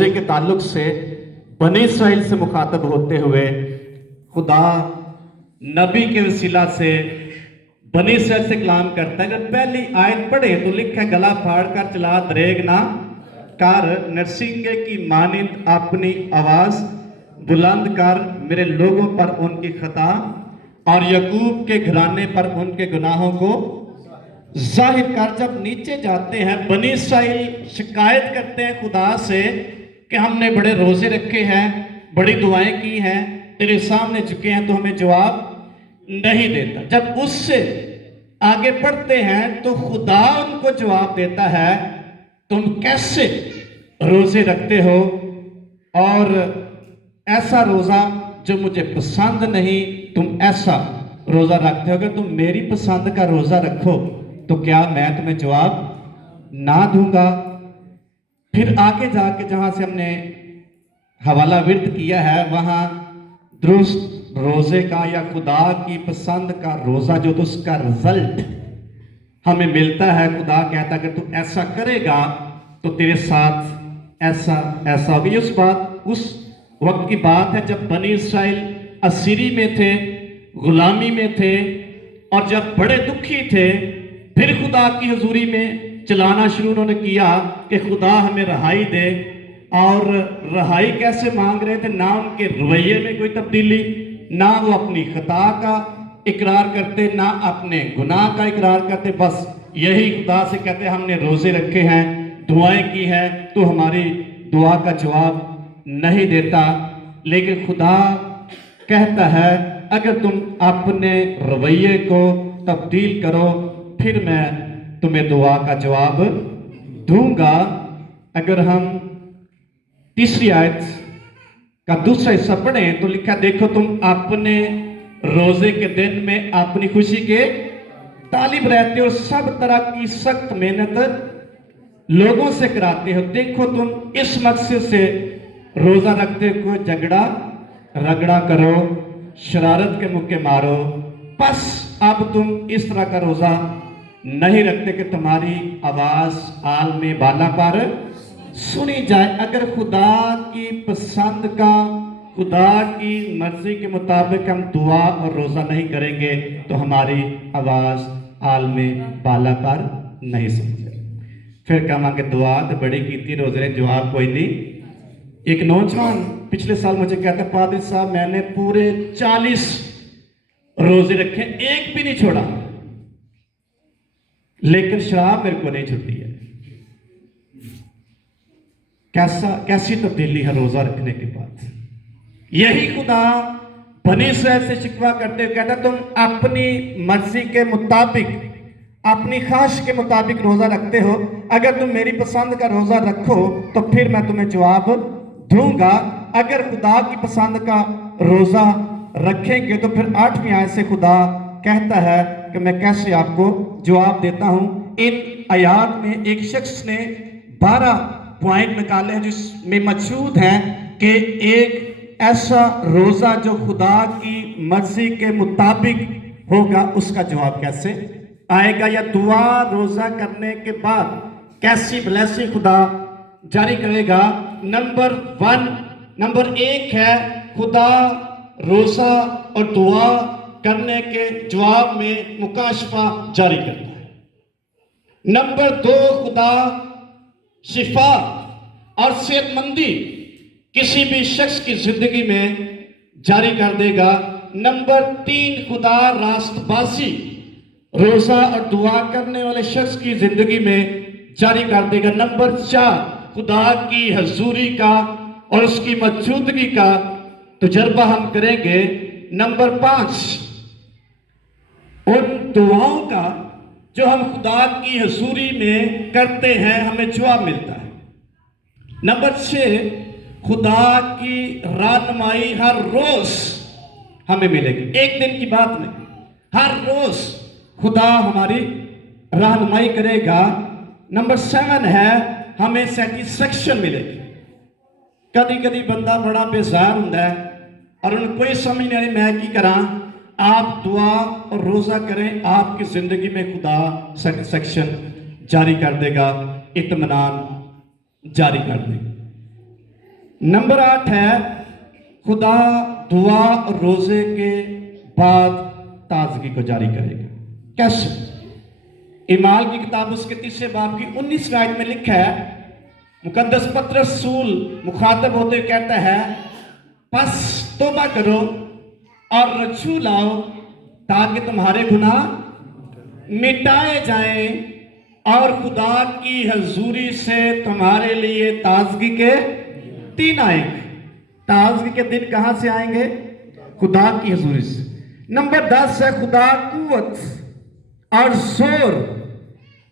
रोजे के ताल्लुक से बनी इसराइल से मुखातब होते हुए खुदा नबी के वसीला से बनी इसराइल से कलाम करता है। अगर पहली आयत पढ़े तो लिखा है, गला फाड़ कर चला दरेग ना कर, नरसिंगे की मानिंद अपनी आवाज बुलंद कर, मेरे लोगों पर उनकी खता और यकूब के घराने पर उनके गुनाहों को जाहिर कर। जब नीचे जाते हैं बनी इसराइल शिकायत करते हैं खुदा से कि हमने बड़े रोजे रखे हैं, बड़ी दुआएं की हैं, तेरे सामने झुके हैं, तो हमें जवाब नहीं देता। जब उससे आगे बढ़ते हैं तो खुदा उनको जवाब देता है, तुम कैसे रोजे रखते हो और ऐसा रोजा जो मुझे पसंद नहीं, तुम ऐसा रोजा रखते हो। अगर तुम मेरी पसंद का रोजा रखो तो क्या मैं तुम्हें जवाब ना दूंगा। फिर आगे जाके जहां से हमने हवाला विर्द किया है, वहां दुरुस्त रोजे का या खुदा की पसंद का रोजा जो, तो उसका रिजल्ट हमें मिलता है। खुदा कहता है कि तू ऐसा करेगा तो तेरे साथ ऐसा ऐसा होगा। उस वक्त की बात है जब बनी इसराइल असीरी में थे, गुलामी में थे, और जब बड़े दुखी थे, फिर खुदा की हुजूरी में चलाना शुरू उन्होंने किया कि खुदा हमें रहाई दे। और रहाई कैसे मांग रहे थे? ना उनके रवैये में कोई तब्दीली, ना वो अपनी खता का इकरार करते, ना अपने गुनाह का इकरार करते, बस यही खुदा से कहते हमने रोजे रखे हैं, दुआएं की हैं, तो हमारी दुआ का जवाब नहीं देता। लेकिन खुदा कहता है अगर तुम अपने रवैये को तब्दील करो फिर मैं तुम्हें दुआ का जवाब दूंगा। अगर हम तीसरी आयत का दूसरा हिस्सा पढ़ें तो लिखा, देखो तुम अपने रोजे के दिन में अपनी खुशी के तालिब रहते हो, सब तरह की सख्त मेहनत लोगों से कराते हो। देखो तुम इस मकसद से रोजा रखते हो, झगड़ा रगड़ा करो, शरारत के मुक्के मारो। बस अब तुम इस तरह का रोजा नहीं रखते कि तुम्हारी आवाज आल में बाला पर सुनी जाए। अगर खुदा की पसंद का, खुदा की मर्जी के मुताबिक हम दुआ और रोजा नहीं करेंगे तो हमारी आवाज आल में बाला पर नहीं सुनी जाए। फिर कहांगे दुआ तो बड़ी की, रोजे ने जवाब कोई नहीं। एक नौजवान पिछले साल मुझे कहता, पादरी साहब मैंने पूरे 40 रोजे रखे, एक भी नहीं छोड़ा, लेकिन शराब मेरे को नहीं छुट्टी है। कैसी तब्दीली है रोजा रखने के बाद। यही खुदा बनी इसराइल से शिकवा करते हुए कहता, तुम अपनी मर्जी के मुताबिक, अपनी ख्वाहिश के मुताबिक रोजा रखते हो। अगर तुम मेरी पसंद का रोजा रखो तो फिर मैं तुम्हें जवाब दूंगा। अगर खुदा की पसंद का रोजा रखेंगे तो फिर 8वीं आयत से खुदा कहता है कि मैं कैसे आपको जवाब देता हूं। इन आयात में एक शख्स ने 12 पॉइंट निकाले हैं जिसमें मौजूद है कि एक ऐसा रोजा जो खुदा की मर्जी के मुताबिक होगा, उसका जवाब कैसे आएगा, या दुआ रोजा करने के बाद कैसी ब्लेसिंग खुदा जारी करेगा। नंबर 1 है खुदा रोजा और दुआ करने के जवाब में मुकाशफा जारी करता है। नंबर 2 खुदा शिफा और सेहतमंदी किसी भी शख्स की जिंदगी में जारी कर देगा। नंबर 3 खुदा रास्तबाजी रोजा और दुआ करने वाले शख्स की जिंदगी में जारी कर देगा। नंबर 4 खुदा की हजूरी का और उसकी मौजूदगी का तजुर्बा हम करेंगे। नंबर 5 उन दुआओं का जो हम खुदा की हजूरी में करते हैं हमें जवाब मिलता है। नंबर 6 खुदा की रहनुमाई हर रोज हमें मिलेगी, एक दिन की बात नहीं, हर रोज खुदा हमारी रहनुमाई करेगा। नंबर 7 है हमें सेटिस्फैक्शन मिलेगी। कभी कभी बंदा बड़ा बेजार होता है और उन्हें कोई समझ नहीं आ रही मैं की करा। आप दुआ और रोजा करें, आपकी जिंदगी में खुदा सेटिस्फैक्शन जारी कर देगा, इत्मीनान जारी कर देगा। नंबर 8 है खुदा दुआ और रोजे के बाद ताजगी को जारी करेगा। कैसे? इमाल की किताब उसके 3 बाब की 19 आयत में लिखा है, मुकद्दस पत्र रसूल मुखातब होते हुए कहता है, बस तौबा करो और रज्जू लाओ ताकि तुम्हारे गुनाह मिटाए जाएं और खुदा की हजूरी से तुम्हारे लिए ताजगी के दिन आएंगे। ताजगी के दिन कहां से आएंगे? खुदा की हजूरी से। नंबर 10 है खुदा कुव्वत और जोर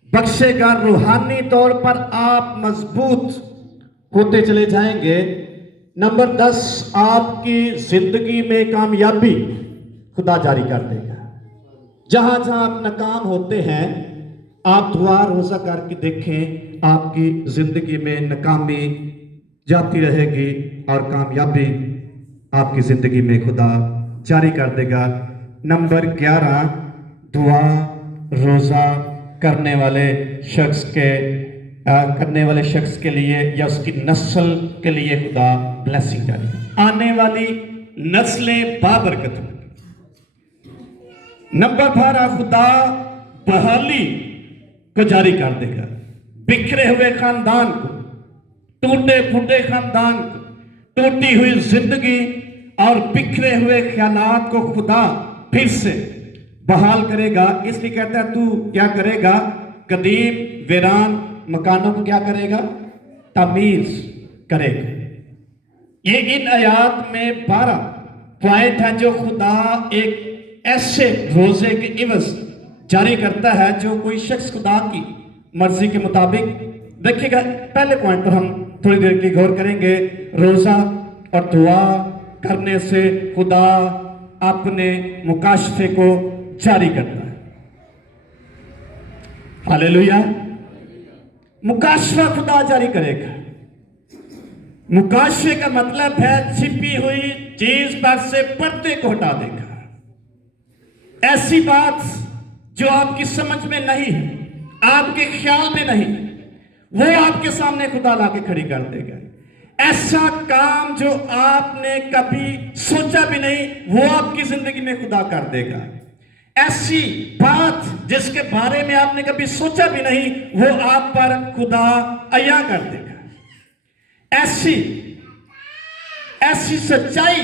बख्शेगा, रूहानी तौर पर आप मजबूत होते चले जाएंगे। नंबर 10 आपकी जिंदगी में कामयाबी खुदा जारी कर देगा। जहां जहां आप नाकाम होते हैं, आप दुआ रोजा करके देखें, आपकी जिंदगी में नाकामी जाती रहेगी और कामयाबी आपकी जिंदगी में खुदा जारी कर देगा। नंबर 11 दुआ रोजा करने वाले शख्स के लिए या उसकी नस्ल के लिए खुदा ब्लेसिंग जारी, आने वाली नस्लें बाबरकत होंगी। नंबर 12 खुदा बहाली को जारी कर देगा। बिखरे हुए खानदान को, टूटे फूटे खानदान को, टूटी हुई जिंदगी और बिखरे हुए ख्यालात को खुदा फिर से बहाल करेगा। इसलिए कहता है, तू क्या करेगा? कदीम वीरान मकानों को क्या करेगा? तमीज करेगा। ये इन आयात में 12 पॉइंट है जो खुदा एक ऐसे रोजे के इवज जारी करता है जो कोई शख्स खुदा की मर्जी के मुताबिक। देखिएगा, पहले पॉइंट पर हम थोड़ी देर की गौर करेंगे। रोजा और दुआ करने से खुदा अपने मुकाशफे को जारी करता है। हालेलुया। मुकाशफा खुदा जारी करेगा। मुकाशफे का मतलब है छिपी हुई चीज पर से पर्दे को हटा देगा। ऐसी बात जो आपकी समझ में नहीं है, आपके ख्याल में नहीं, वो आपके सामने खुदा लाके खड़ी कर देगा। ऐसा काम जो आपने कभी सोचा भी नहीं, वो आपकी जिंदगी में खुदा कर देगा। ऐसी बात जिसके बारे में आपने कभी सोचा भी नहीं, वो आप पर खुदा अया कर देगा। ऐसी सच्चाई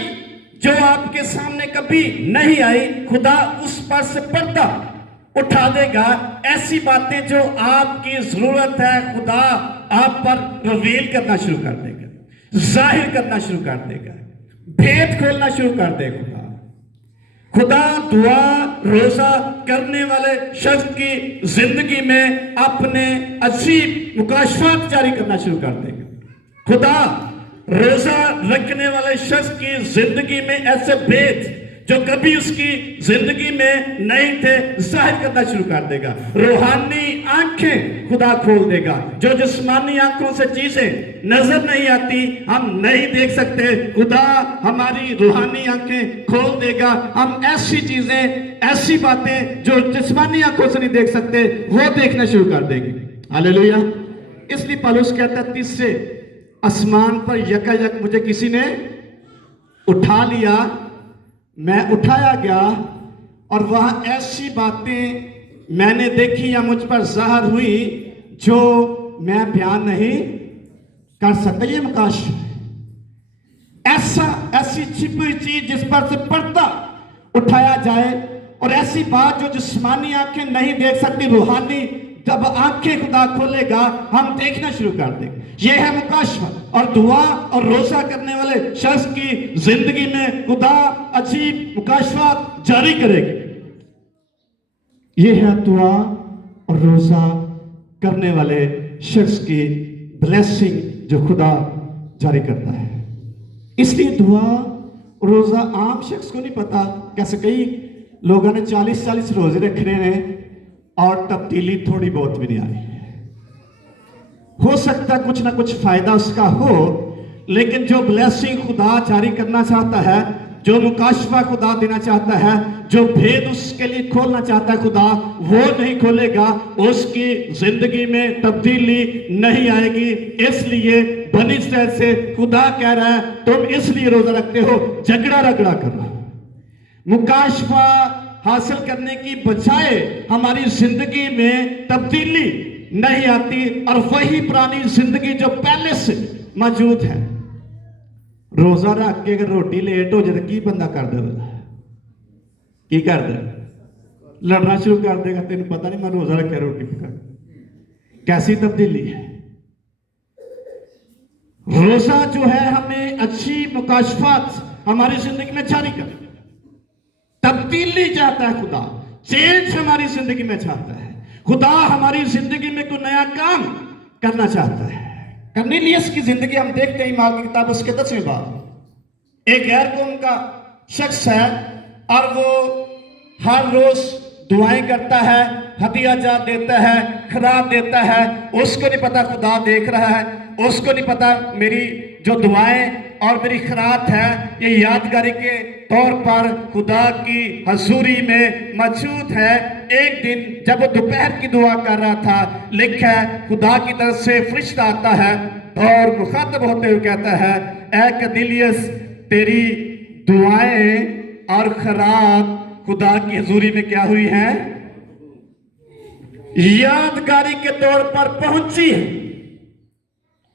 जो आपके सामने कभी नहीं आई, खुदा उस पर से पर्दा उठा देगा। ऐसी बातें जो आपकी जरूरत है, खुदा आप पर रिवील करना शुरू कर देगा, जाहिर करना शुरू कर देगा, भेद खोलना शुरू कर देगा। खुदा दुआ रोजा करने वाले शख्स की जिंदगी में अपने अजीब मुकाशफात जारी करना शुरू कर देगा। खुदा रोजा रखने वाले शख्स की जिंदगी में ऐसे भेद जो कभी उसकी जिंदगी में नहीं थे, जाहिर करना शुरू कर देगा। रूहानी आंखें खुदा खोल देगा। जो जिस्मानी आंखों से चीजें नजर नहीं आती, हम नहीं देख सकते, खुदा हमारी रूहानी आंखें खोल देगा। हम ऐसी चीजें, ऐसी बातें जो जिस्मानी आंखों से नहीं देख सकते, वो देखना शुरू कर देंगे। हालेलुया। इसलिए पौलुस कहता है, तीसरे आसमान पर यकायक मुझे किसी ने उठा लिया, मैं उठाया गया और वहां ऐसी बातें मैंने देखी या मुझ पर ज़ाहिर हुई जो मैं बयान नहीं कर सकता। ये मुकाश ऐसी छिपी हुई चीज जिस पर से पर्दा उठाया जाए, और ऐसी बात जो जिस्मानी आंखें नहीं देख सकती, रूहानी जब आंखें खुदा खोलेगा हम देखना शुरू कर देंगे। यह है मुकाशफा। और दुआ और रोजा करने वाले शख्स की जिंदगी में खुदा अजीब मुकाशफा जारी करेगी। यह है दुआ और रोजा करने वाले शख्स की ब्लेसिंग जो खुदा जारी करता है। इसलिए दुआ और रोजा आम शख्स को नहीं पता। कैसे कई लोगों ने 40-40 रोजे रखने हैं और तब्दीली थोड़ी बहुत भी नहीं आई। हो सकता कुछ ना कुछ फायदा उसका हो, लेकिन जो ब्लेसिंग खुदा जारी करना चाहता है जो मुकाशफा खुदा देना चाहता है, जो भेद उसके लिए खोलना चाहता है खुदा, वो नहीं खोलेगा, उसकी जिंदगी में तब्दीली नहीं आएगी। इसलिए बनी इस्राएल से खुदा कह रहा है, तुम इसलिए रोजा रखते हो, झगड़ा रगड़ा करो। मुकाशफा हासिल करने की बजाय हमारी जिंदगी में तब्दीली नहीं आती, और वही पुरानी जिंदगी जो पहले से मौजूद है। रोजा रख के अगर रोटी लेट हो जाए तो की बंदा कर देगा, की कर दे, लड़ना शुरू कर देगा। तेन पता नहीं मैं रोजा रखा रोटी पका। कैसी तब्दीली है। रोजा जो है हमें अच्छी मुकाशफात हमारी जिंदगी में जारी कर, तब्दीली चाहता है खुदा, चेंज हमारी जिंदगी में चाहता है खुदा, हमारी जिंदगी में कोई नया काम करना चाहता है। कर्नेलियस की जिंदगी हम देखते हैं ईमान की किताब उसके 10वें बाब। एक गैर कौम का शख्स है और वो हर रोज दुआएं करता है, हदिया जा देता है, खराब देता है। उसको नहीं पता खुदा देख रहा है, उसको नहीं पता मेरी जो दुआएं और मेरी खरात है ये यादगारी के तौर पर खुदा की हजूरी में मौजूद है। एक दिन जब वो दोपहर की दुआ कर रहा था, लिखा है खुदा की तरफ से फरिश्ता आता है और मुखातब होते हुए कहता है, ऐ कर्नेलियस, तेरी दुआएं और खरात खुदा की हजूरी में क्या हुई है? यादगारी के तौर पर पहुंची है।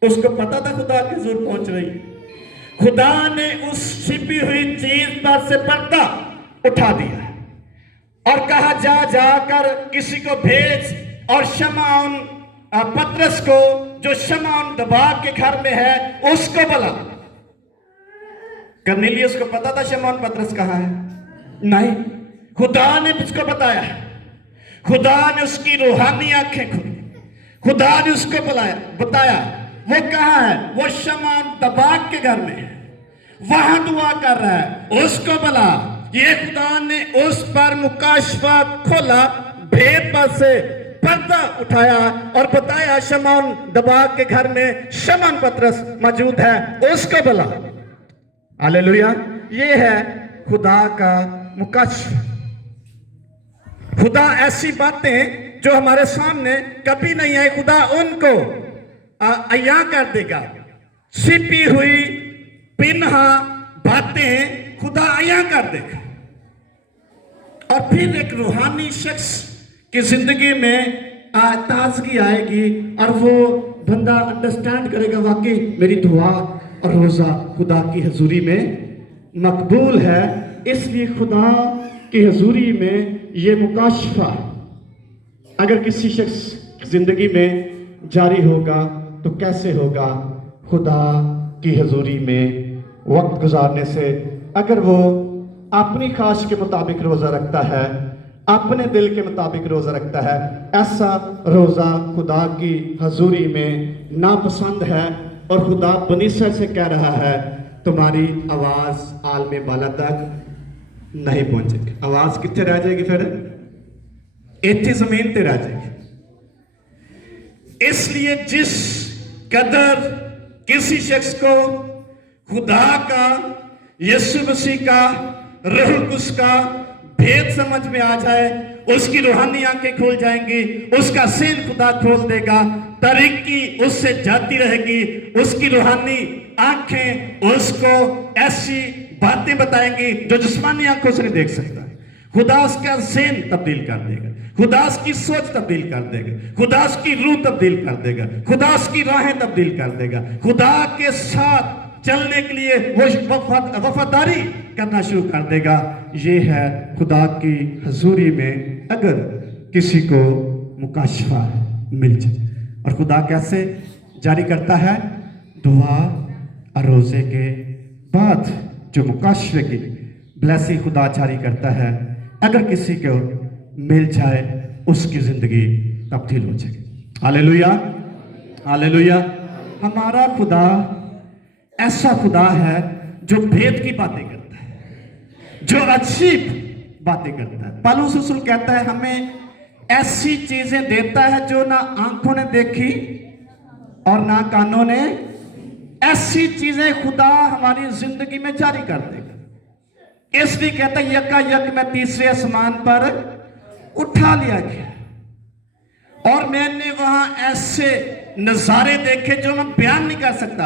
उसको पता था खुदा की हजूर पहुंच रही है। खुदा ने उस छिपी हुई चीज पर से पर्दा उठा दिया और कहा, जा जाकर किसी को भेज और शमौन पतरस को, जो शमौन दबाग के घर में है, उसको बुला। कर्नेलियस को पता था शमौन पतरस कहां है? नहीं, खुदा ने उसको बताया। खुदा ने उसकी रूहानी आंखें खोली, खुदा ने उसको बताया वो कहां है? वो शमौन दबाग के घर में है, वहां दुआ कर रहा है, उसको बुला। ये खुदा ने उस पर मुकाशफा खोला, भेद पर से पर्दा उठाया और बताया शमौन दबाग के घर में शमौन पतरस मौजूद है, उसको बुला। हालेलुया। ये है खुदा का मुकाशफा। खुदा ऐसी बातें जो हमारे सामने कभी नहीं आई, खुदा उनको अया कर देगा। छिपी हुई पिन्हा बातें खुदा अया कर देगा। और फिर एक रूहानी शख्स की जिंदगी में ताजगी आएगी और वो बंदा अंडरस्टैंड करेगा, वाकई मेरी दुआ और रोजा खुदा की हजूरी में मकबूल है। इसलिए खुदा की हजूरी में ये मुकाशफा अगर किसी शख्स जिंदगी में जारी होगा तो कैसे होगा? खुदा की हजूरी में वक्त गुजारने से। अगर वो अपनी ख्वाहिश के मुताबिक रोज़ा रखता है, अपने दिल के मुताबिक रोज़ा रखता है, ऐसा रोज़ा खुदा की हजूरी में नापसंद है। और खुदा बनी इस्राएल से कह रहा है, तुम्हारी आवाज़ आलमे बाला तक नहीं पहुंचेगी। आवाज़ कितने रह जाएगी? फिर इतनी ज़मीन पे रह जाएगी। इसलिए जिस कदर किसी शख्स को खुदा का, यीशु मसीह का, रूह कुद्स का भेद समझ में आ जाए, उसकी रूहानी आंखें खुल जाएंगी, उसका सीन खुदा खोल देगा, तरक्की उससे जाती रहेगी। उसकी रूहानी आंखें उसको ऐसी बातें बताएंगी जो जिस्मानी आंखों से नहीं देख सकता। खुदा उसका ज़हन तब्दील कर देगा, खुदा उसकी सोच तब्दील कर देगा, खुदा उसकी रूह तब्दील कर देगा, खुदा उसकी राहें तब्दील कर देगा। खुदा के साथ चलने के लिए वो वफादारी करना शुरू कर देगा। ये है खुदा की हजूरी में अगर किसी को मुकाशफा मिल जाए। और खुदा कैसे जारी करता है? दुआ और रोज़े के बाद जो मुकाशफे की ब्लेसिंग खुदा जारी करता है, अगर किसी को मिल जाए उसकी जिंदगी तब्दील हो जाएगी। Hallelujah, hallelujah. हमारा खुदा ऐसा खुदा है जो भेद की बातें करता है, जो अच्छी बातें करता है। पौलुस रसूल कहता है हमें ऐसी चीजें देता है जो ना आंखों ने देखी और ना कानों ने। ऐसी चीजें खुदा हमारी जिंदगी में जारी कर देगा। इसलिए कहता यकायक मैं तीसरे आसमान पर उठा लिया गया और मैंने वहां ऐसे नजारे देखे जो मैं बयान नहीं कर सकता।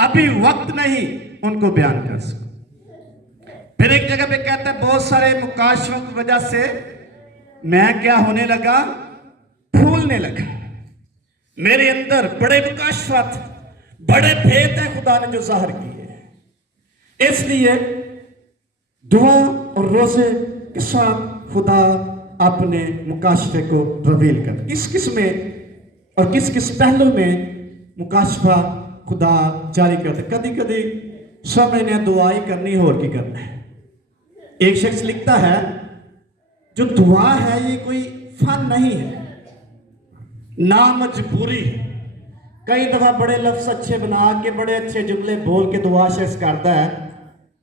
अभी वक्त नहीं उनको बयान कर सकता। फिर एक जगह पे कहता है बहुत सारे मुकाशफों की वजह से मैं क्या होने लगा, फूलने लगा। मेरे अंदर बड़े मुकाशफात, बड़े भेद है खुदा ने जो जाहिर किए। इसलिए दुआ और रोजे के साथ खुदा अपने मुकाशफे को रिवील कर, किस किस में और किस किस पहलू में मुकाशफा खुदा जारी करते। कभी कभी समय ने दुआई करनी हो और की करना है। एक शख्स लिखता है जो दुआ है ये कोई फन नहीं है, ना मजबूरी है। कई दफा बड़े लफ्ज अच्छे बना के बड़े अच्छे जुमले बोल के दुआ शख्स करता है,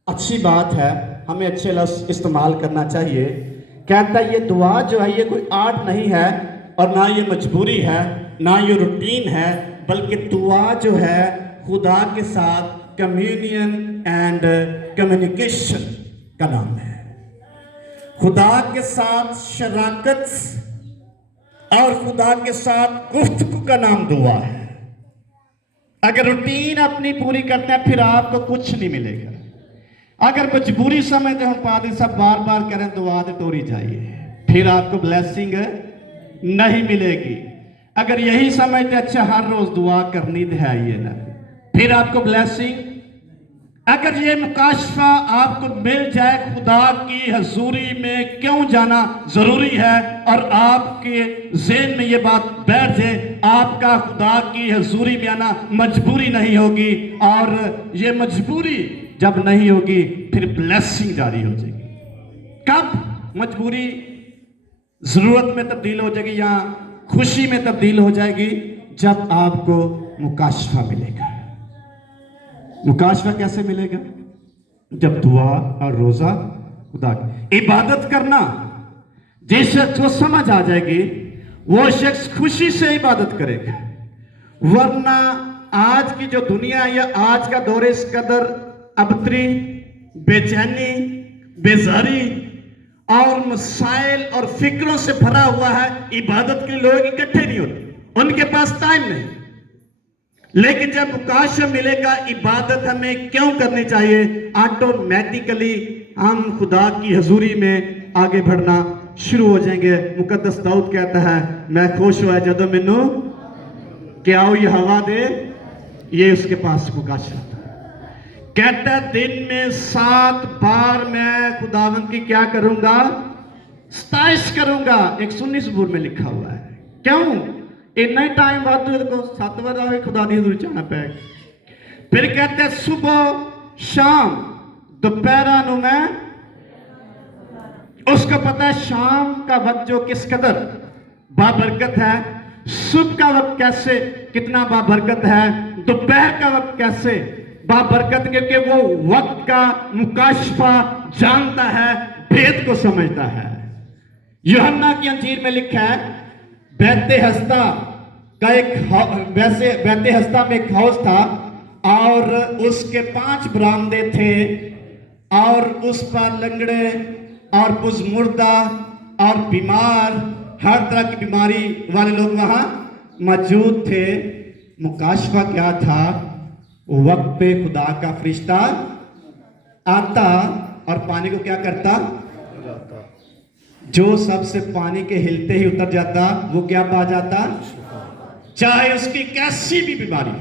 अच्छी बात है, हमें अच्छे लफ्ज इस्तेमाल करना चाहिए। कहता है ये दुआ जो है ये कोई आर्ट नहीं है और ना ये मजबूरी है, ना ये रूटीन है, बल्कि दुआ जो है खुदा के साथ कम्युनियन एंड कम्युनिकेशन का नाम है। खुदा के साथ शराकत और खुदा के साथ गुफ्तगू का नाम दुआ है। अगर रूटीन अपनी पूरी करते हैं फिर आपको कुछ नहीं मिलेगा। अगर मजबूरी समझते हम पादरी साहब बार बार करें दुआ तो टोरी जाइए, फिर आपको ब्लेसिंग नहीं मिलेगी। अगर यही समझते अच्छा हर रोज दुआ करनी तो है ये ना, फिर आपको ब्लेसिंग। अगर ये मुकाशफा आपको मिल जाए खुदा की हजूरी में क्यों जाना जरूरी है और आपके ज़हन में ये बात बैठ जाए, आपका खुदा की हजूरी में आना मजबूरी नहीं होगी, और ये मजबूरी जब नहीं होगी फिर ब्लेसिंग जारी हो जाएगी। कब मजबूरी जरूरत में तब्दील हो जाएगी या खुशी में तब्दील हो जाएगी? जब आपको मुकाशफा मिलेगा। मुकाशफा कैसे मिलेगा? जब दुआ और रोजा खुदा की इबादत करना जिस शख्स को समझ आ जाएगी वो शख्स खुशी से इबादत करेगा। वरना आज की जो दुनिया या आज का दौर इस कदर अबतरी, बेचैनी, बेजारी और मसाइल और फिक्रों से भरा हुआ है, इबादत के लिए लोग इकट्ठे नहीं होते, उनके पास टाइम नहीं। लेकिन जब मुकाशफा मिलेगा इबादत हमें क्यों करनी चाहिए, ऑटोमेटिकली हम खुदा की हजूरी में आगे बढ़ना शुरू हो जाएंगे। मुकद्दस दाऊद कहता है मैं खुश हुआ जदों मैनू क्या हो ये हवा दे, ये उसके पास मुकाशफा था। कहता है दिन में 7 बार मैं खुदावंद की क्या करूंगा, स्ताइश करूंगा। 119 ज़बूर में लिखा हुआ है। क्यों? इतना ही टाइम वादू को 7 बार आवे खुदा दी हजूरी जाना पैगा। फिर कहते हैं सुबह शाम दोपहरा नु मैं, उसको पता है शाम का वक्त जो किस कदर बाबरकत है, सुबह का वक्त कैसे कितना बाबरकत है, दोपहर का वक्त कैसे बाबरकत, क्योंकि वो वक्त का मुकाशफा जानता है, भेद को समझता है। यूहन्ना की अंजीर में लिखा है बैते हस्ता का वैसे बैते हस्ता में एक हाउस था और उसके 5 बरामदे थे और उस पर लंगड़े और बुज़मुर्दा और बीमार, हर तरह की बीमारी वाले लोग वहां मौजूद थे। मुकाशफा क्या था? वक्त पे खुदा का फरिश्ता आता और पानी को क्या करता, जो सबसे पानी के हिलते ही उतर जाता वो क्या पा जाता, चाहे उसकी कैसी भी बीमारी।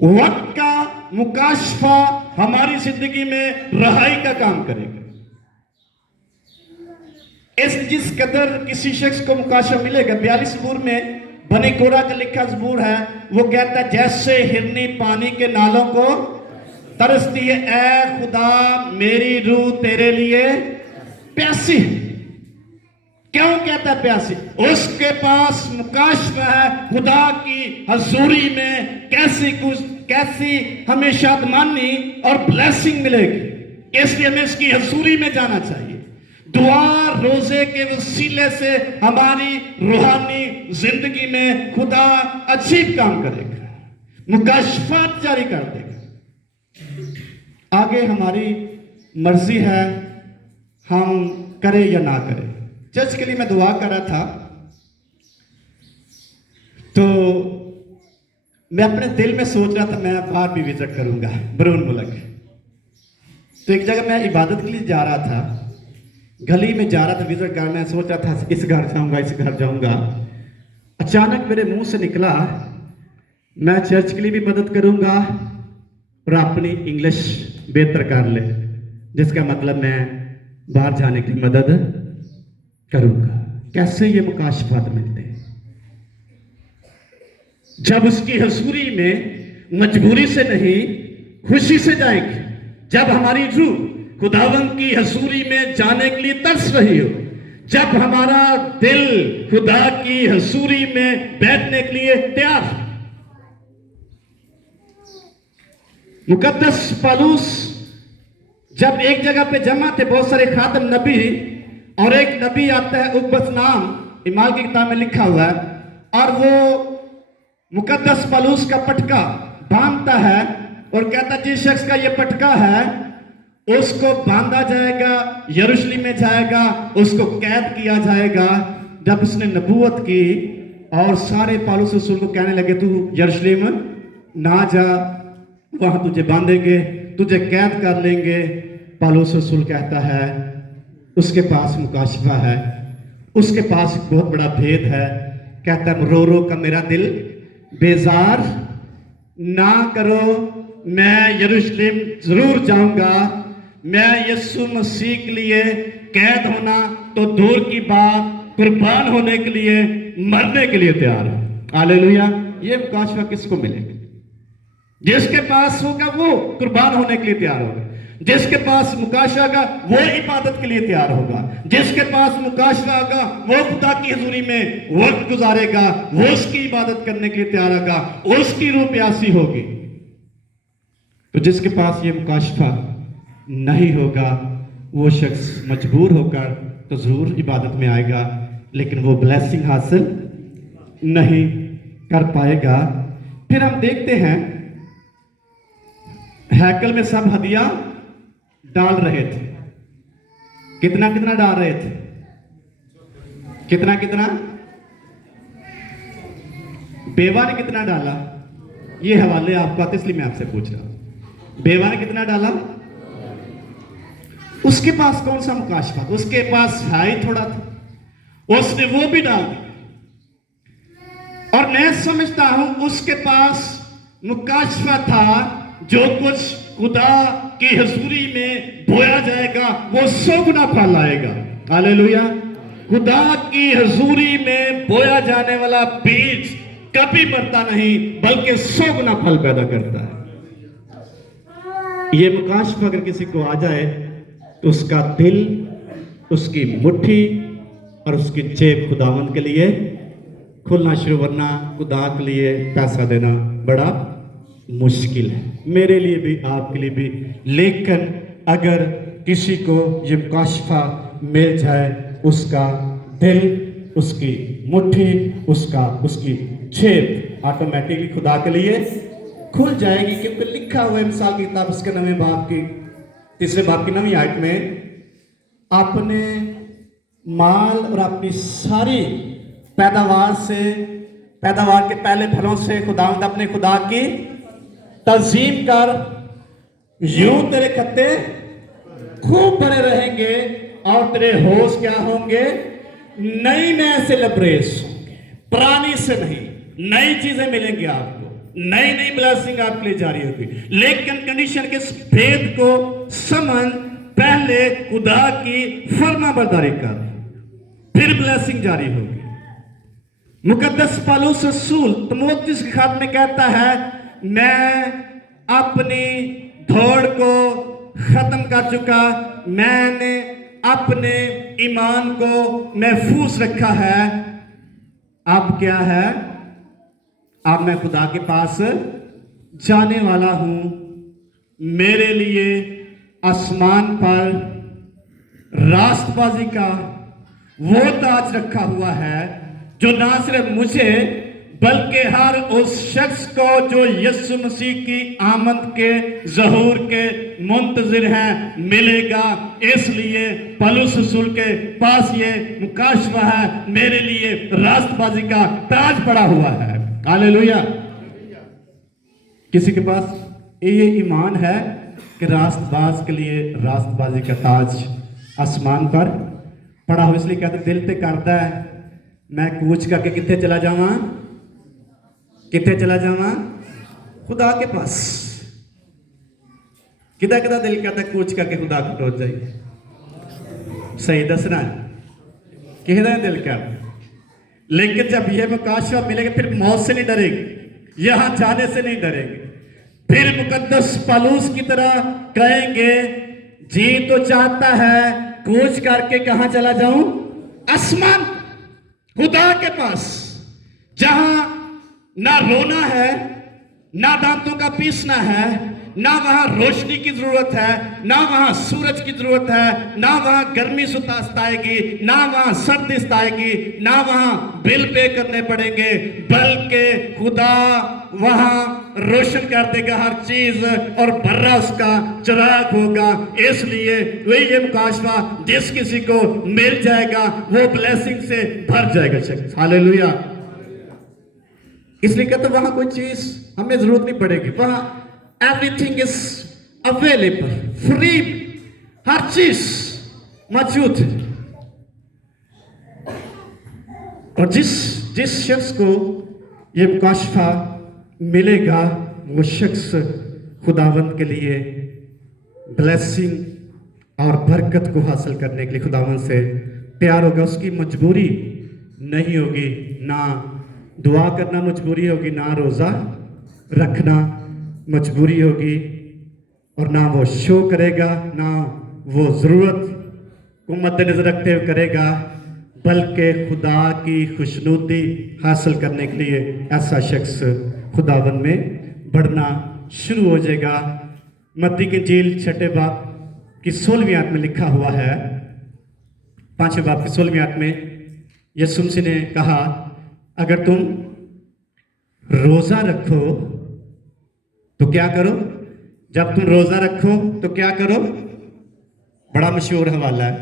वक्त का मुकाशफा हमारी जिंदगी में रहाई का काम करेगा। जिस कदर किसी शख्स को मुकाशफा मिलेगा, 42 ज़बूर में बनी कोरा का लिखा ज़बूर है, वो कहता है जैसे हिरनी पानी के नालों को तरसती है, ऐ खुदा मेरी रूह तेरे लिए प्यासी। क्यों कहता है प्यासी? उसके पास मुकाशफा है खुदा की हजूरी में कैसी हमें शादमानी और ब्लेसिंग मिलेगी। इसलिए हमें इसकी हजूरी में जाना चाहिए। दुआ रोजे के वसीले से हमारी रूहानी जिंदगी में खुदा अजीब काम करेगा, मुकाशफात जारी कर देगा। आगे हमारी मर्जी है हम करें या ना करें। चर्च के लिए मैं दुआ कर रहा था तो मैं अपने दिल में सोच रहा था मैं बाहर भी विजिट करूंगा, बरून मुल्क। तो एक जगह मैं इबादत के लिए जा रहा था, गली में जा रहा था विजिट कर, मैं सोच रहा था इस घर जाऊंगा इस घर जाऊंगा। अचानक मेरे मुंह से निकला मैं चर्च के लिए भी मदद करूंगा और अपनी इंग्लिश बेहतर कर ले, जिसका मतलब मैं बाहर जाने की मदद करूंगा। कैसे ये मुकाशफात मिलते हैं? जब उसकी हजूरी में मजबूरी से नहीं खुशी से जाएंगे, जब हमारी रूह खुदावंद की हजूरी में जाने के लिए तरस रही हो, जब हमारा दिल खुदा की हजूरी में बैठने के लिए तैयार हो। मुकद्दस पौलुस जब एक जगह पे जमा थे, बहुत सारे खातम नबी, और एक नबी आता है उकबस नाम, इमाल की किताब में लिखा हुआ है, और वो मुकद्दस पौलुस का पटका बांधता है और कहता जिस शख्स का ये पटका है उसको बांधा जाएगा, यरूशलेम में जाएगा, उसको कैद किया जाएगा। जब उसने नबूवत की और सारे पौलुस रसूल को कहने लगे तू यरूशलेम ना जा, वहां तुझे बांधेंगे, तुझे कैद कर लेंगे, पौलुस रसूल कहता है उसके पास मुकाशफा है, उसके पास एक बहुत बड़ा भेद है। कहता है रो रो का मेरा दिल बेजार ना करो, मैं यरूशलेम जरूर जाऊंगा, मैं यीशु मसीह के लिए कैद होना तो दूर की बात, कुर्बान होने के लिए, मरने के लिए तैयार हूं। हालेलुया। ये मुकाशफा किसको मिलेगा? जिसके पास होगा वो कुर्बान होने के लिए तैयार होगा, जिसके पास मुकाशफा होगा वो इबादत के लिए तैयार होगा, जिसके पास मुकाशफा होगा वो खुदा की हजूरी में वक्त गुजारेगा, वो उसकी इबादत करने के लिए तैयार होगा, उसकी रूह प्यासी होगी। तो जिसके पास ये मुकाशफा नहीं होगा वो शख्स मजबूर होकर तो जरूर इबादत में आएगा, लेकिन वो ब्लेसिंग हासिल नहीं कर पाएगा। फिर हम देखते हैं हैकल में सब हदिया डाल रहे थे। कितना कितना डाल रहे थे? कितना कितना? बेवा ने कितना डाला? ये हवाले आपको आते इसलिए मैं आपसे पूछ रहा हूं। बेवा ने कितना डाला? उसके पास कौन सा मुकाशफा था? उसके पास है ही थोड़ा था, उसने वो भी डाल दिया। और मैं समझता हूं उसके पास मुकाशफा था, जो कुछ खुदा की हजूरी में बोया जाएगा वो 100 गुना फल आएगा। हालेलुया। खुदा की हजूरी में बोया जाने वाला बीज कभी मरता नहीं, बल्कि 100 गुना फल पैदा करता है। ये मुकाशफा अगर किसी को आ जाए तो उसका दिल, उसकी मुट्ठी और उसकी जेब खुदावंद के लिए खुलना शुरू, वरना खुदा के लिए पैसा देना बड़ा मुश्किल है, मेरे लिए भी आपके लिए भी। लेकिन अगर किसी को ये मुकाशफा मिल जाए, उसका दिल, उसकी मुट्ठी, उसकी जेब ऑटोमेटिकली खुदा के लिए खुल जाएगी, क्योंकि लिखा हुआ है मिसाल की किताब उसके 9वें बाब की 3 बाब की 9वीं आयत में, अपने माल और अपनी सारी पैदावार के पहले फलों से खुदावंद अपने खुदा की तज़ीम कर, यूं तेरे खत्ते खूब भरे रहेंगे और तेरे होश क्या होंगे? नई नए से लबरेज होंगे, पुरानी से नहीं, नई चीजें मिलेंगी आपको, नई नई ब्लेसिंग आपके लिए जारी होगी। लेकिन कंडीशन के भेद को समझ, पहले खुदा की फरमाबरदारी कर, फिर ब्लेसिंग जारी होगी। मुकद्दस पौलुस रसूल तीमुथियुस के खात में कहता है मैं अपनी दौड़ को खत्म कर चुका, मैंने अपने ईमान को महफूज रखा है। अब क्या है? अब मैं खुदा के पास जाने वाला हूं। मेरे लिए आसमान पर रास्तबाजी का वो ताज रखा हुआ है, जो ना सिर्फ मुझे बल्कि हर उस शख्स को जो यीशु मसीह की आमद के ज़हूर के मुंतज़िर हैं मिलेगा। इसलिए पौलुस रसूल के पास ये मुकाशवा है, मेरे लिए रास्तबाजी का ताज पड़ा हुआ है। हालेलुया। किसी के पास ये ईमान है कि रास्तबाज के लिए रास्तबाजी का ताज आसमान पर पड़ा हो, इसलिए कहते दिल पे करता है मैं कूच करके कितने चला जावा, कितने चला जावा, खुदा के पास। किदा किदा दिल कहता कूच करके खुदा को पहुंच जाइए। सही दसना है किदा दिल कहता, लेकिन जब यह मुकाशवा मिलेगा फिर मौत से नहीं डरेगी, यहां जाने से नहीं डरेंगे। फिर मुकद्दस पौलुस की तरह कहेंगे जी तो चाहता है कूच करके कहां चला जाऊं, आसमान, खुदा के पास, जहां ना रोना है, ना दांतों का पीसना है, ना वहां रोशनी की जरूरत है, ना वहां सूरज की जरूरत है, ना वहां गर्मी सताएगी, ना वहां सर्दी सताएगी, ना वहां बिल पे करने पड़ेंगे, बल्कि खुदा वहां रोशन कर देगा हर चीज और भर्रा उसका चिराग होगा। इसलिए वही ये मुकाशवा जिस किसी को मिल जाएगा वो ब्लेसिंग से भर जाएगा शख्स। हालेलुया। इसलिए कहते वहां कोई चीज हमें जरूरत नहीं पड़ेगी, वहां एवरीथिंग इज अवेलेबल, फ्री, हर चीज मौजूद है। और जिस शख्स को ये मुकाशफा मिलेगा वो शख्स खुदावंद के लिए ब्लेसिंग और बरकत को हासिल करने के लिए खुदावंद से प्यार होगा। उसकी मजबूरी नहीं होगी, ना दुआ करना मजबूरी होगी, ना रोज़ा रखना मजबूरी होगी, और ना वो शो करेगा, ना वो ज़रूरत को मद्देनजर रखते हुए करेगा, बल्कि खुदा की खुशनुदी हासिल करने के लिए ऐसा शख्स खुदावन में बढ़ना शुरू हो जाएगा। मत्ती की इंजील 6 बाब की 16वीं आयत में लिखा हुआ है, 5वें बाब की 16वीं आयत में यीशु मसीह ने कहा अगर तुम रोज़ा रखो तो क्या करो, जब तुम रोज़ा रखो तो क्या करो, बड़ा मशहूर हवाला है,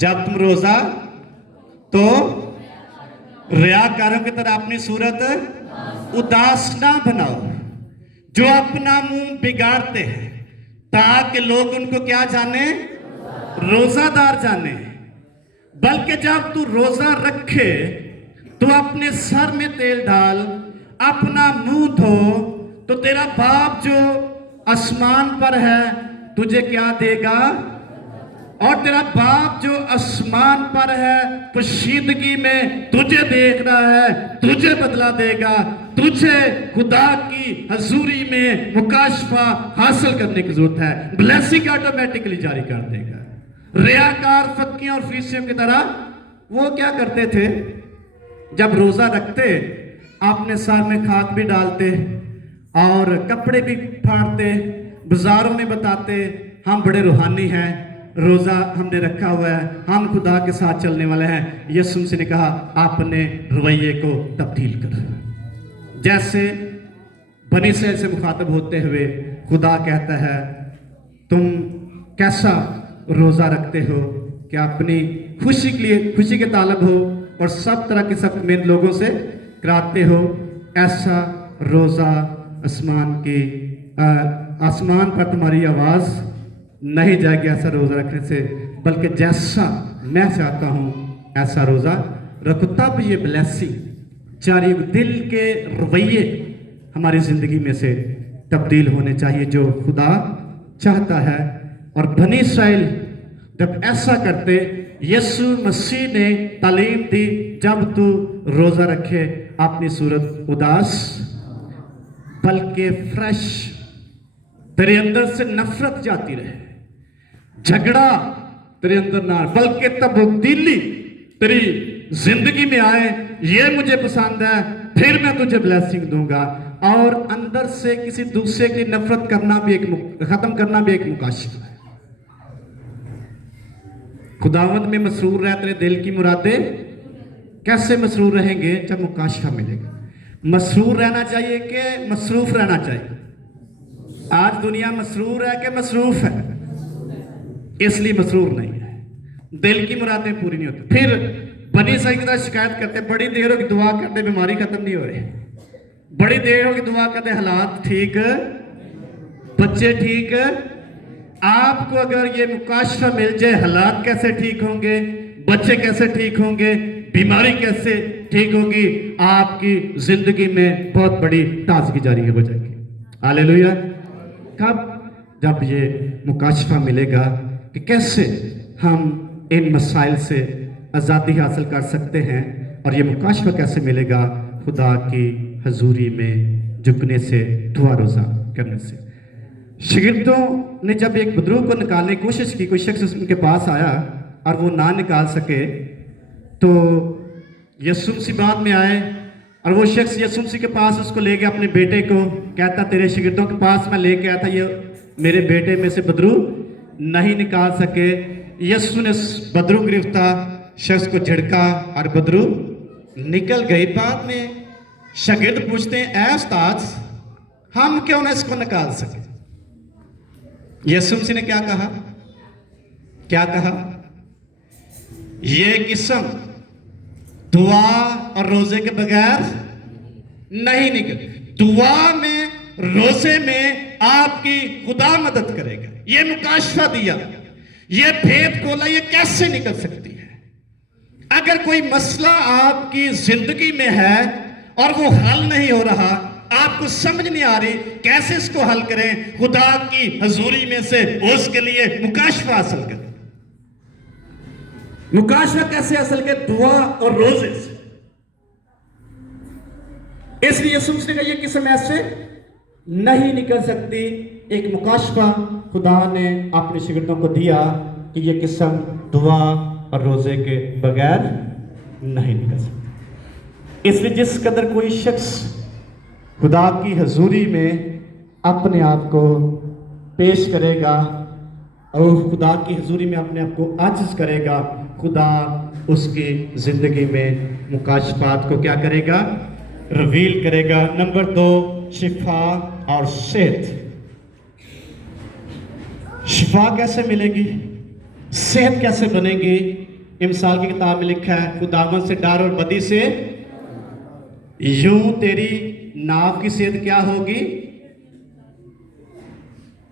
जब तुम रोज़ा तो रियाकारों की तरह अपनी सूरत उदास ना बनाओ, जो अपना मुंह बिगाड़ते हैं ताकि लोग उनको क्या जाने, रोजादार जाने। बल्कि जब तू रोजा रखे तो अपने सर में तेल डाल, अपना मुंह धो, तो तेरा बाप जो आसमान पर है तुझे क्या देगा, और तेरा बाप जो आसमान पर है पोशीदगी में तुझे देख रहा है, तुझे बदला देगा। तुझे खुदा की हजूरी में मुकाशफा हासिल करने की जरूरत है, ब्लेसिंग ऑटोमेटिकली जारी कर देगा। रियाकार फक्कियों और फरीसियों की तरह वो क्या करते थे, जब रोजा रखते अपने सर में खाक भी डालते और कपड़े भी फाड़ते, बाजारों में बताते हम बड़े रूहानी हैं, रोजा हमने रखा हुआ है, हम खुदा के साथ चलने वाले हैं। यीशु मसीह ने कहा अपने रवैये को तब्दील कर। जैसे बनी इसराइल से मुखातब होते हुए खुदा कहता है तुम कैसा रोजा रखते हो कि अपनी खुशी के लिए खुशी के तालब हो और सब तरह के सब मेरे लोगों से कराते हो, ऐसा रोजा आसमान पर तुम्हारी आवाज नहीं जाएगी ऐसा रोजा रखने से, बल्कि जैसा मैं चाहता हूं ऐसा रोजा रखो। तब ये ब्लेसिंग जारी, दिल के रवैये हमारी जिंदगी में से तब्दील होने चाहिए जो खुदा चाहता है। और बनी इसराइल जब ऐसा करते, यीशु मसीह ने तालीम दी जब तू रोजा रखे अपनी सूरत उदास बल्कि फ्रेश, तेरे अंदर से नफरत जाती रहे, झगड़ा तेरे अंदर ना, बल्कि तब्दीली तेरी जिंदगी में आए। ये मुझे पसंद है, फिर मैं तुझे ब्लेसिंग दूंगा। और अंदर से किसी दूसरे की नफरत करना भी खत्म करना भी एक मुकाशफा है। खुदावंद में मसरूर रह, तेरे दिल की मुरादें कैसे मसरूर रहेंगे, जब मुकाशफा मिलेगा। मसरूर रहना चाहिए कि मसरूफ रहना चाहिए? आज दुनिया मसरूर है कि मसरूफ है? इसलिए मसरूर नहीं है, दिल की मुरादें पूरी नहीं होती। फिर बनी इसराइल की तरह शिकायत करते, बड़ी देर होगी दुआ करते, बीमारी खत्म नहीं हो रही, बड़ी देर होगी दुआ करते, हालात ठीक, बच्चे ठीक। आपको अगर ये मुकाशफा मिल जाए, हालात कैसे ठीक होंगे, बच्चे कैसे ठीक होंगे, बीमारी कैसे ठीक होगी, आपकी जिंदगी में बहुत बड़ी ताजगी जारी हो जाएगी। हालेलुया। कब? जब ये मुकाशफा मिलेगा कि कैसे हम इन मसाइल से आज़ादी हासिल कर सकते हैं, और ये मुकाशफा कैसे मिलेगा? खुदा की हजूरी में झुकने से, दुआ रोज़ा करने से। शागिर्दों ने जब एक बुजुर्ग को निकालने की कोशिश की, कोई शख्स उनके पास आया और वो ना निकाल सके, तो यीशु मसीह बाद में आए और वो शख्स यीशु मसीह के पास उसको ले गया, अपने बेटे को, कहता तेरे शागिर्दों के पास मैं लेके आया था, ये मेरे बेटे में से बदरू नहीं निकाल सके। यीशु ने बदरू गिरफ्तार शख्स को झिड़का और बदरू निकल गई। बाद में शागिर्द पूछते हैं, ऐ उस्ताद, हम क्यों ना इसको निकाल सके? यीशु मसीह ने क्या कहा? क्या कहा? ये किस्म दुआ और रोजे के बगैर नहीं निकल। दुआ में, रोजे में आपकी खुदा मदद करेगा। ये मुकाशफा दिया, ये भेद खोला, ये कैसे निकल सकती है? अगर कोई मसला आपकी जिंदगी में है और वो हल नहीं हो रहा, आपको समझ नहीं आ रही कैसे इसको हल करें, खुदा की हजूरी में से उसके लिए मुकाशफा हासिल करें। मुकाशफा कैसे हासिल करें? दुआ और रोजे से। इसलिए यीशु मसीह ने कहा, ये किस्म ऐसे नहीं निकल सकती। एक मुकाशफा खुदा ने अपने शागिर्दों को दिया कि ये किस्म दुआ और रोजे के बगैर नहीं निकल सकती। इसलिए जिस कदर कोई शख्स खुदा की हजूरी में अपने आप को पेश करेगा और खुदा की हजूरी में अपने आप को आजिज़ करेगा, खुदा उसकी जिंदगी में मुकाशफात को क्या करेगा? रिवील करेगा। नंबर 2, शिफा और सेहत। शिफा कैसे मिलेगी? सेहत कैसे बनेगी? इमसाल की किताब में लिखा है, खुदावन से डर और बदी से यूं तेरी नाक की सेहत क्या होगी?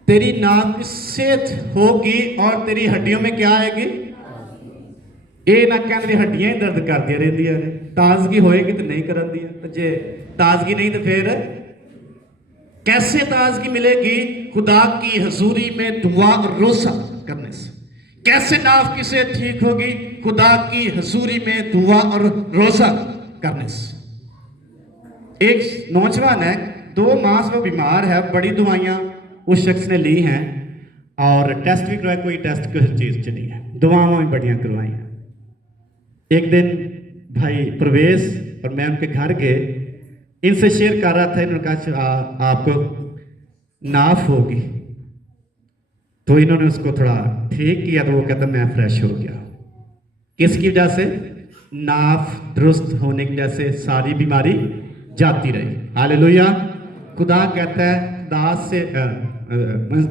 तेरी नाक की सेहत होगी और तेरी हड्डियों में क्या आएगी? ये ना कहते हड्डियां ही दर्द कर दिया रहती है, ताजगी होएगी तो नहीं कर दी, तो जे ताजगी नहीं तो फिर कैसे ताजगी मिलेगी? खुदा की हजूरी में दुआ और रोजा करने से। कैसे नाफ की सेहत ठीक होगी? खुदा की हजूरी में दुआ और रोजा करने से। एक नौजवान है, 2 माह से वो बीमार है, बड़ी दवाइयां उस शख्स ने ली हैं और टेस्ट भी करवाया, कोई टेस्ट किसी चीज च नहीं है, दवावां भी बढ़िया करवाई हैं। एक दिन भाई प्रवेश और मैं उनके घर गए, इनसे शेयर कर रहा था, इन्होंने कहा आपको नाफ होगी, तो इन्होंने उसको थोड़ा ठीक किया, तो वो कहता मैं फ्रेश हो गया। किसकी वजह से? नाफ दुरुस्त होने की वजह से सारी बीमारी जाती रही। हालेलुया। खुदा कहता है, खुदा से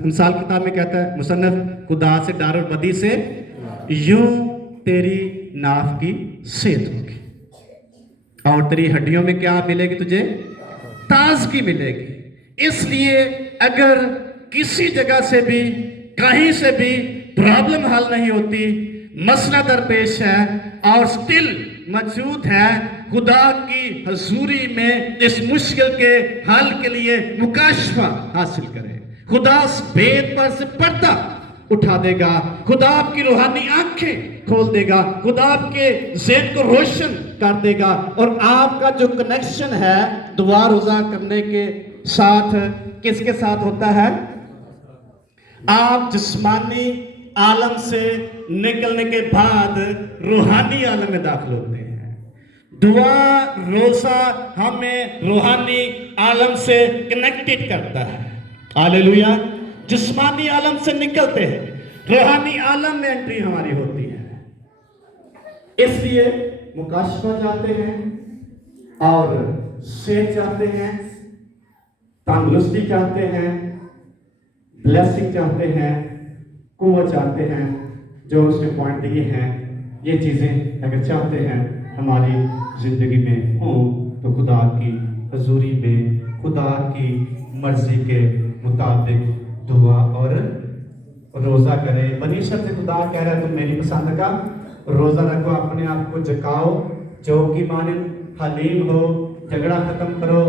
मिसाल किताब में कहता है मुसन्नफ, खुदा से डर और बदी से यूं तेरी नाफ की सेहत होगी और तेरी हड्डियों में क्या मिलेगी? तुझे ताजगी मिलेगी। इसलिए अगर किसी जगह से भी, कहीं से भी प्रॉब्लम हल नहीं होती, मसला दरपेश है और स्टिल मौजूद है, खुदा की हजूरी में इस मुश्किल के हल के लिए मुकाशफा हासिल करें। खुदा उस भेद पर से पर्दा उठा देगा, खुदा आपकी रूहानी आंखें खोल देगा, खुदा आपके ज़हन को रोशन कर देगा और आपका जो कनेक्शन है दुआ रोजा करने के साथ, किसके साथ होता है? आप जिस्मानी आलम से निकलने के बाद रूहानी आलम में दाखिल होते हैं। दुआ रोजा हमें रूहानी आलम से कनेक्टेड करता है। हालेलुया। जिस्मानी आलम से निकलते हैं, रूहानी आलम में एंट्री हमारी होती है। इसलिए मुकाशफा जाते हैं और सेहत चाहते हैं, तंदुरुस्ती चाहते हैं, ब्लेसिंग चाहते हैं, कुव्वत चाहते हैं, जो उसने पॉइंट दिए हैं, ये चीज़ें अगर चाहते हैं हमारी ज़िंदगी में हों तो खुदा की हजूरी में खुदा की मर्जी के मुताबिक दुआ और रोज़ा करें। बनी शर्त खुदा कह रहा है तुम मेरी पसंद का रोज़ा रखो, अपने आप को जगाओ, जो कि माने हलीम हो, झगड़ा ख़त्म करो,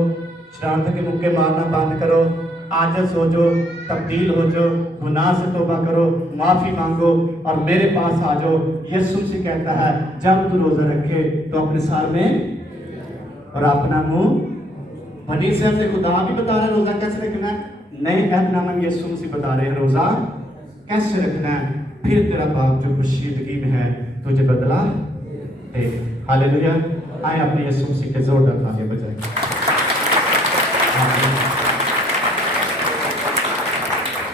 शरारत के मुक्के मारना बंद करो, आजस हो जो, तब्दील हो जो, गुनाह से तौबा करो, माफ़ी मांगो और मेरे पास आ जाओ। यीशु मसीह कहता है जब तू रोज़ा रखे तो अपने सार में और अपना मुंह बनी से खुदा भी बता रहे रोज़ा कैसे रखना है, नए अहदनामे में यीशु मसीह बता रहे हैं रोज़ा कैसे रखना है, फिर तेरा बाप जो कुशीदगी में है तुझे बदला दे। हालेलुया। आए अपने यीशु मसीह के जोरदार तालियां बजाएं।